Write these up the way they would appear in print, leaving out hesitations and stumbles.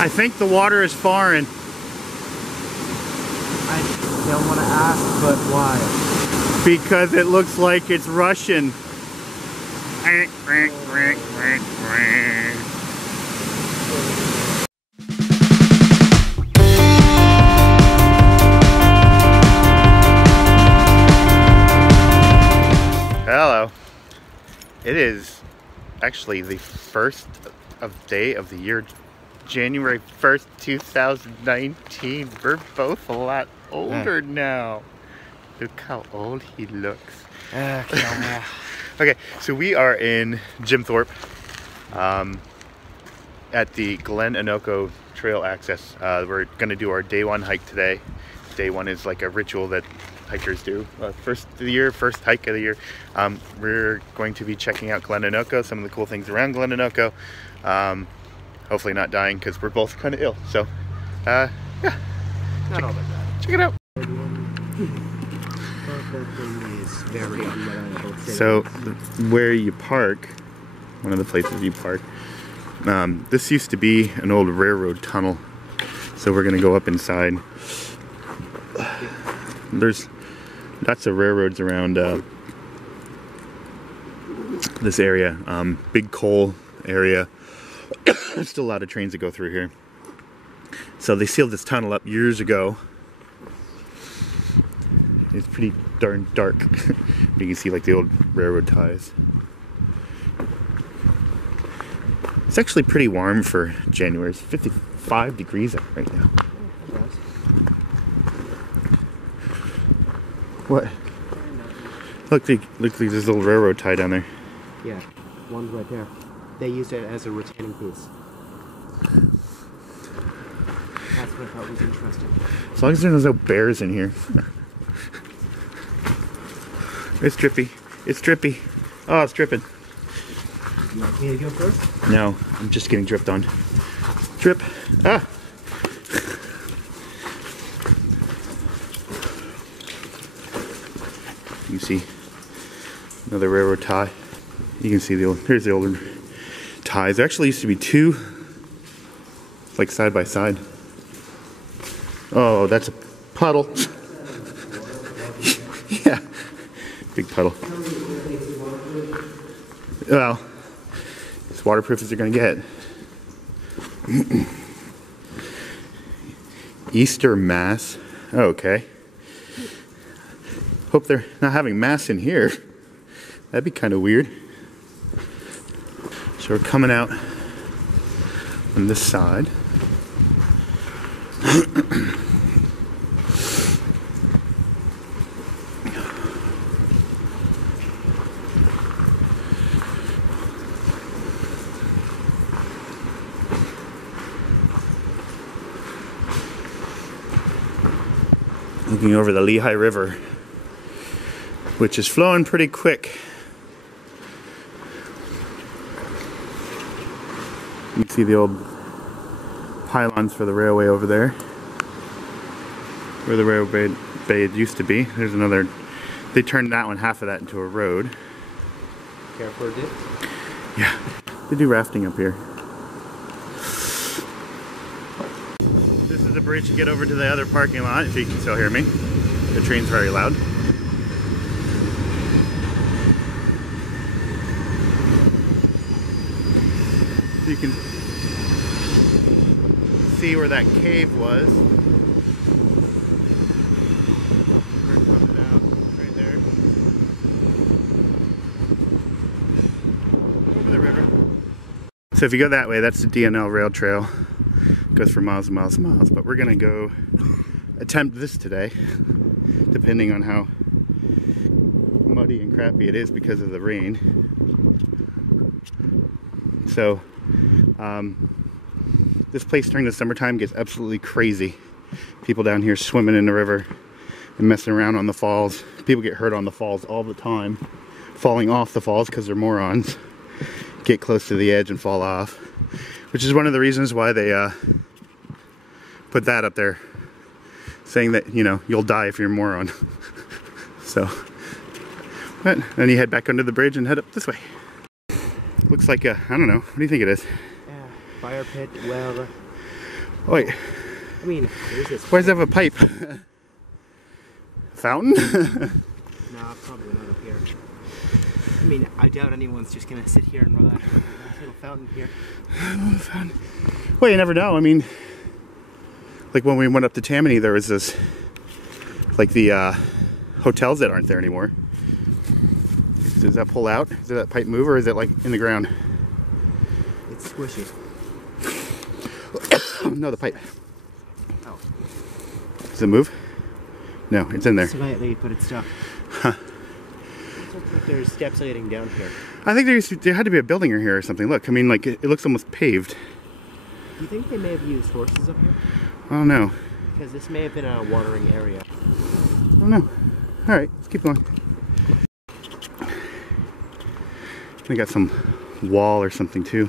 I think the water is foreign. I don't want to ask, but why? Because it looks like it's Russian. Hello. It is actually the first day of the year, January 1st, 2019. We're both a lot older now. Look how old he looks. Okay, so we are in Jim Thorpe at the Glen Onoko trail access. We're going to do our day one hike today. Day one is like a ritual that hikers do. First of the year, first hike of the year. We're going to be checking out Glen Onoko, some of the cool things around Glen Onoko. Hopefully not dying because we're both kind of ill. So, yeah. Not all that bad. Check it out. So, where you park, one of the places you park, this used to be an old railroad tunnel. So we're gonna go up inside. There's lots of railroads around this area. Big coal area. There's still a lot of trains that go through here. So they sealed this tunnel up years ago. It's pretty darn dark. You can see like the old railroad ties. It's actually pretty warm for January. It's 55 degrees out right now. What? Look, there's this little railroad tie down there. Yeah, one's right there. They used it as a retaining piece. That's what I thought was interesting. As long as there's no bears in here. It's drippy. It's drippy. Oh, it's dripping. You want me to go first? No, I'm just getting dripped on. Drip. Ah! You can see another railroad tie. You can see here's the older ties. There actually used to be two, like side by side. Oh, that's a puddle. Yeah, big puddle. Well, as waterproof as they're gonna get. Easter Mass. Oh, okay. Hope they're not having Mass in here. That'd be kind of weird. So we're coming out on this side. Looking over the Lehigh River, which is flowing pretty quick. You can see the old pylons for the railway over there, where the railway bay used to be. There's another, they turned that one, half of that, into a road. Care for a dip? Yeah, they do rafting up here. This is the bridge to get over to the other parking lot, if you can still hear me. The train's very loud. You can see where that cave was. Where it comes out, right there. Over the river. So if you go that way, that's the DNL rail trail. It goes for miles and miles and miles. But we're gonna go attempt this today, depending on how muddy and crappy it is because of the rain. So this place during the summertime gets absolutely crazy. People down here swimming in the river and messing around on the falls. People get hurt on the falls all the time, falling off the falls because they're morons. Get close to the edge and fall off, which is one of the reasons why they put that up there, saying that, you know, you'll die if you're a moron. So, but then you head back under the bridge and head up this way. Looks like a, I don't know, what do you think it is? Yeah, fire pit, well. Wait, I mean, there's this. why does it have a pipe? Fountain? Nah, probably not up here. I mean, I doubt anyone's just gonna sit here and relax with a nice little fountain here. Well, you never know. I mean, like when we went up to Tammany, there was this, like the hotels that aren't there anymore. Does that pull out? Does that pipe move, or is it like in the ground? It's squishy. No, the pipe. Oh. Does it move? No, it's in there. Slightly, but it's stuck. Huh. It looks like there's steps leading down here. I think there had to be a building in here or something. Look, I mean, like it looks almost paved. Do you think they may have used horses up here? I don't know. Because this may have been a watering area. I don't know. All right, let's keep going. I got some wall or something too.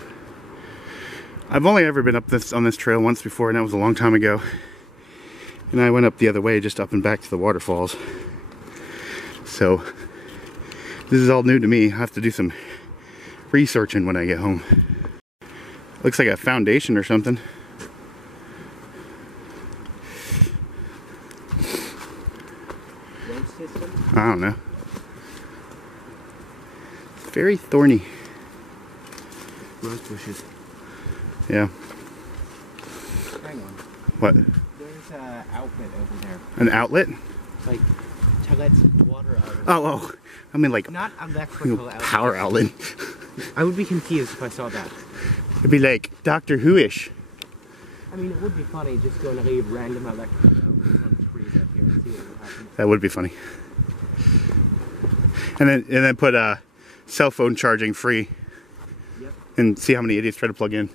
I've only ever been up on this trail once before, and that was a long time ago. And I went up the other way, just up and back to the waterfalls. So this is all new to me. I have to do some researching when I get home. Looks like a foundation or something. Road system? I don't know. It's very thorny. Rose bushes. Yeah. Hang on. What? There's an outlet over there. An outlet? Like, to let water out of it. Oh. I mean like Not electrical outlet. power outlet. I would be confused if I saw that. It'd be like Doctor Who-ish. I mean, it would be funny just going to leave random electrical outlets on trees up here and see what would happen. That would be funny. And then put cell phone charging free. Yep. And see how many idiots try to plug in.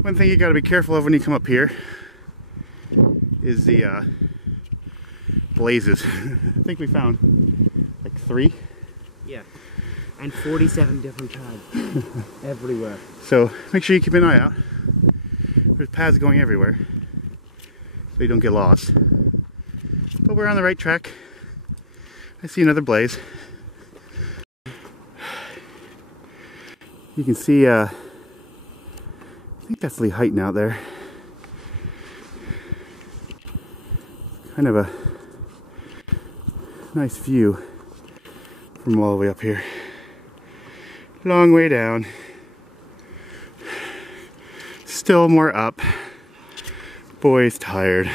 One thing you got to be careful of when you come up here is the blazes. I think we found like 3. Yeah. And 47 different kinds. Everywhere. So make sure you keep an eye out. There's paths going everywhere, so you don't get lost. But we're on the right track. I see another blaze. You can see, I think that's Lee Heighton out there. Kind of a nice view from all the way up here. Long way down. Still more up. Boy's tired.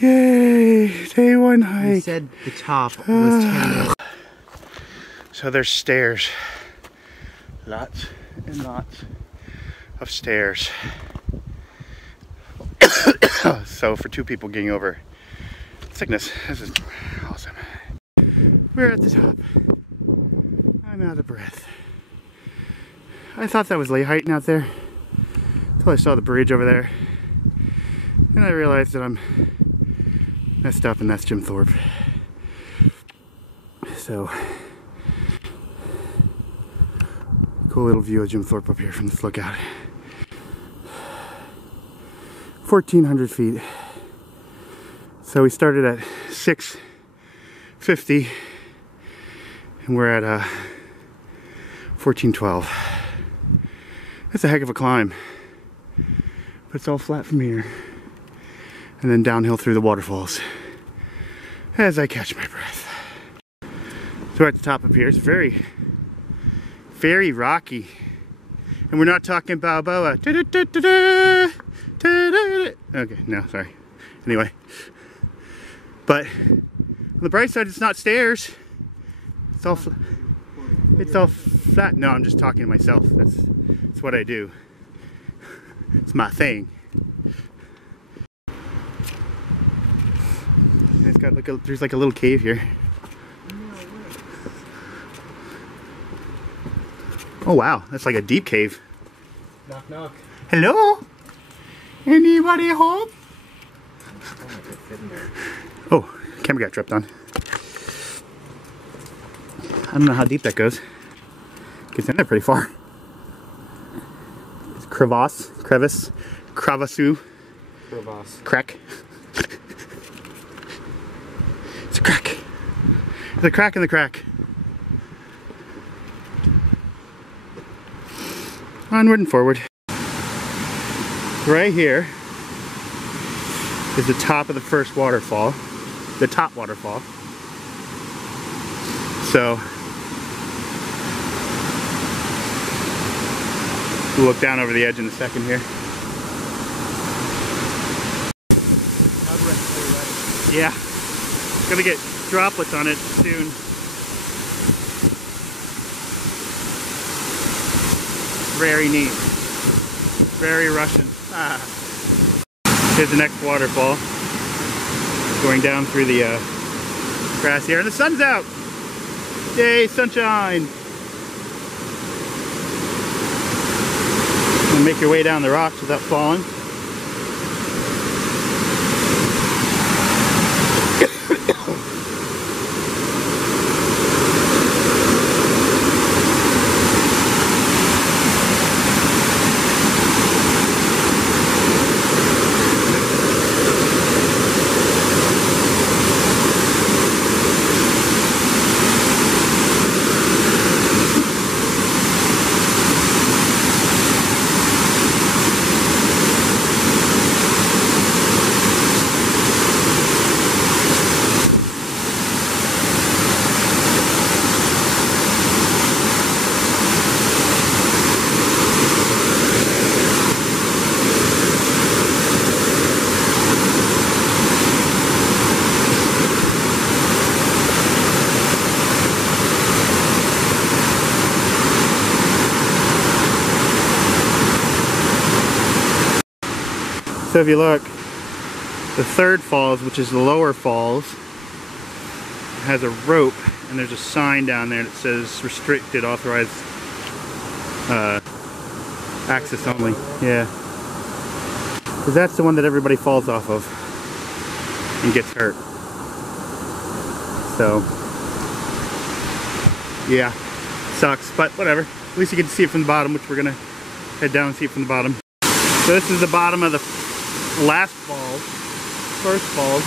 Yay! Day 1 hike. You said the top was 10 minutes. So there's stairs. Lots and lots of stairs. So for 2 people getting over sickness, this is awesome. We're at the top. I'm out of breath. I thought that was Lee Heighton out there until I saw the bridge over there. And I realized that I'm messed up and that's Jim Thorpe. So, cool little view of Jim Thorpe up here from this lookout. 1,400 feet. So we started at 650 and we're at 1412. That's a heck of a climb. But it's all flat from here. And then downhill through the waterfalls as I catch my breath. So we're at the top up here. It's very, very rocky. And we're not talking Balboa. Okay, no, sorry. Anyway. But on the bright side, it's not stairs. It's all flat. No, I'm just talking to myself. That's what I do. It's my thing. And it's got like there's like a little cave here. Oh wow, that's like a deep cave. Knock knock. Hello? Anybody home? Oh, camera got dropped on. I don't know how deep that goes. Gets in there pretty far. It's crevasse, crevassu, crack. It's a crack. There's a crack in the crack. Onward and forward. Right here is the top of the first waterfall, the top waterfall. So we'll look down over the edge in a second here. Yeah, gonna get droplets on it soon. Very neat. Very Russian. Here's the next waterfall. Going down through the grass here. And the sun's out! Yay, sunshine! And make your way down the rocks without falling. So if you look, the third falls, which is the lower falls, has a rope, and there's a sign down there that says restricted, authorized access only. Yeah. Because that's the one that everybody falls off of and gets hurt. So, yeah, sucks, but whatever. At least you get to see it from the bottom, which we're gonna head down and see it from the bottom. So this is the bottom of the last falls, first falls,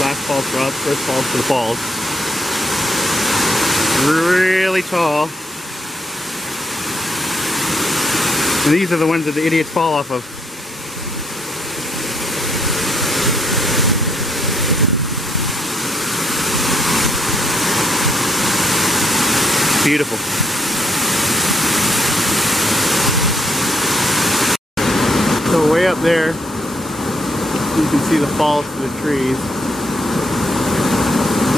last falls for us, first falls for the falls. Really tall. And these are the ones that the idiots fall off of. Beautiful. So way up there, you can see the falls through the trees.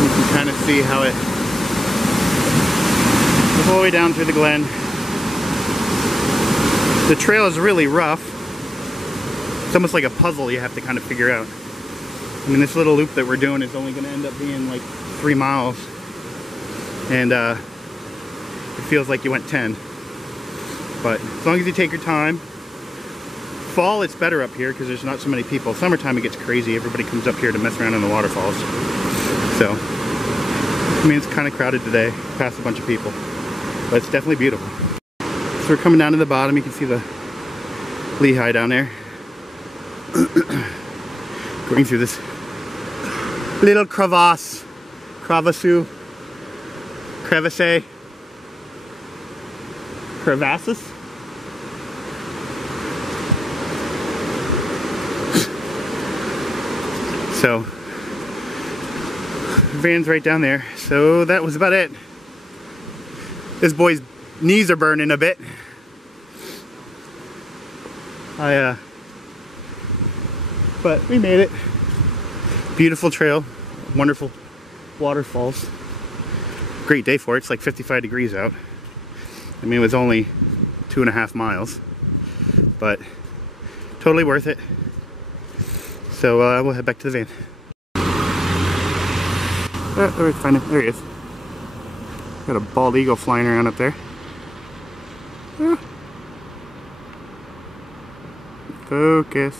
You can kind of see how it goes all the way down through the glen. The trail is really rough. It's almost like a puzzle you have to kind of figure out. I mean, this little loop that we're doing is only going to end up being like 3 miles. And it feels like you went 10. But as long as you take your time. Fall, it's better up here because there's not so many people. Summertime it gets crazy. Everybody comes up here to mess around in the waterfalls. So, I mean, it's kind of crowded today, past a bunch of people. But it's definitely beautiful. So we're coming down to the bottom. You can see the Lehigh down there. Going through this little crevasse. Crevasses. Crevasses? So, van's right down there. So that was about it. This boy's knees are burning a bit. But we made it. Beautiful trail, wonderful waterfalls. Great day for it. It's like 55 degrees out. I mean, it was only 2.5 miles, but totally worth it. So we'll head back to the van. Oh, there we find him. There he is. Got a bald eagle flying around up there. Oh. Focus.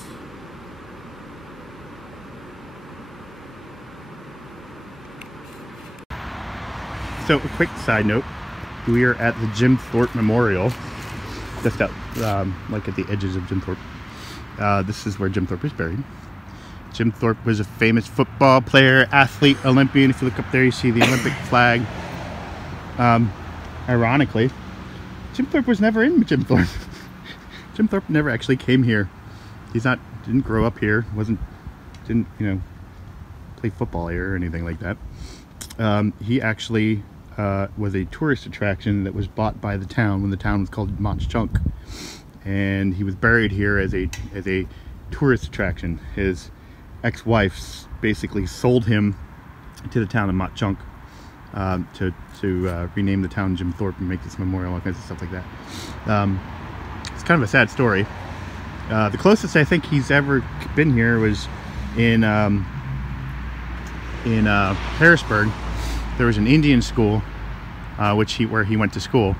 So, a quick side note. We are at the Jim Thorpe Memorial. Just out, like at the edges of Jim Thorpe. This is where Jim Thorpe is buried. Jim Thorpe was a famous football player, athlete, Olympian. If you look up there, you see the Olympic flag. Ironically, Jim Thorpe was never in Jim Thorpe. Jim Thorpe never actually came here. Didn't grow up here. Didn't you know, play football here or anything like that. He actually was a tourist attraction that was bought by the town when the town was called Mach Chunk, and he was buried here as a tourist attraction. His ex-wife basically sold him to the town of Mach Chunk to rename the town Jim Thorpe and make this memorial, all kinds of stuff like that. It's kind of a sad story. The closest I think he's ever been here was in Harrisburg. There was an Indian school where he went to school,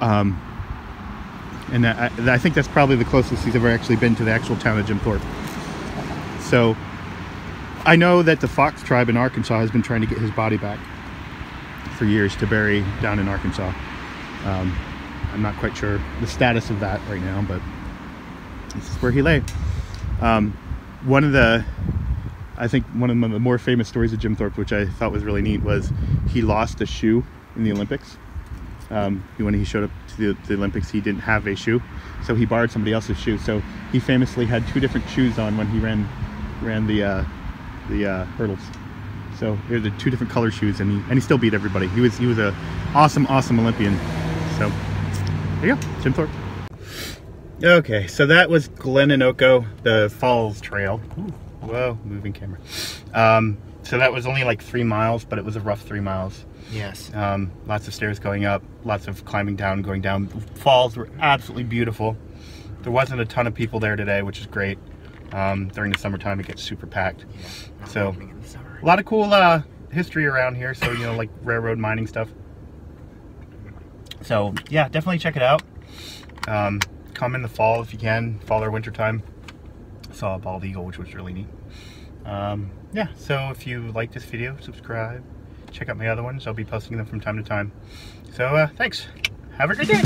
and I think that's probably the closest he's ever actually been to the actual town of Jim Thorpe. So I know that the Fox tribe in Arkansas has been trying to get his body back for years to bury down in Arkansas. I'm not quite sure the status of that right now, but this is where he lay. One of the more famous stories of Jim Thorpe, which I thought was really neat, was he lost a shoe in the Olympics. When he showed up to the Olympics, he didn't have a shoe, so he borrowed somebody else's shoe. So he famously had 2 different shoes on when he ran the hurdles. So they're the 2 different color shoes, and he still beat everybody. He was a awesome Olympian. So there you go, Jim Thorpe. Okay, so that was Glen Onoko, the Falls Trail. Ooh, whoa, moving camera. So that was only like 3 miles, but it was a rough 3 miles. Yes. Lots of stairs going up, lots of climbing down, going down. The falls were absolutely beautiful. There wasn't a ton of people there today, which is great. During the summertime, it gets super packed. Yeah, so a lot of cool history around here. So, you know, like railroad mining stuff. So yeah, definitely check it out. Come in the fall if you can, fall or winter time. Saw a bald eagle, which was really neat. Yeah, so if you like this video, subscribe. Check out my other ones. I'll be posting them from time to time. So thanks. Have a great day.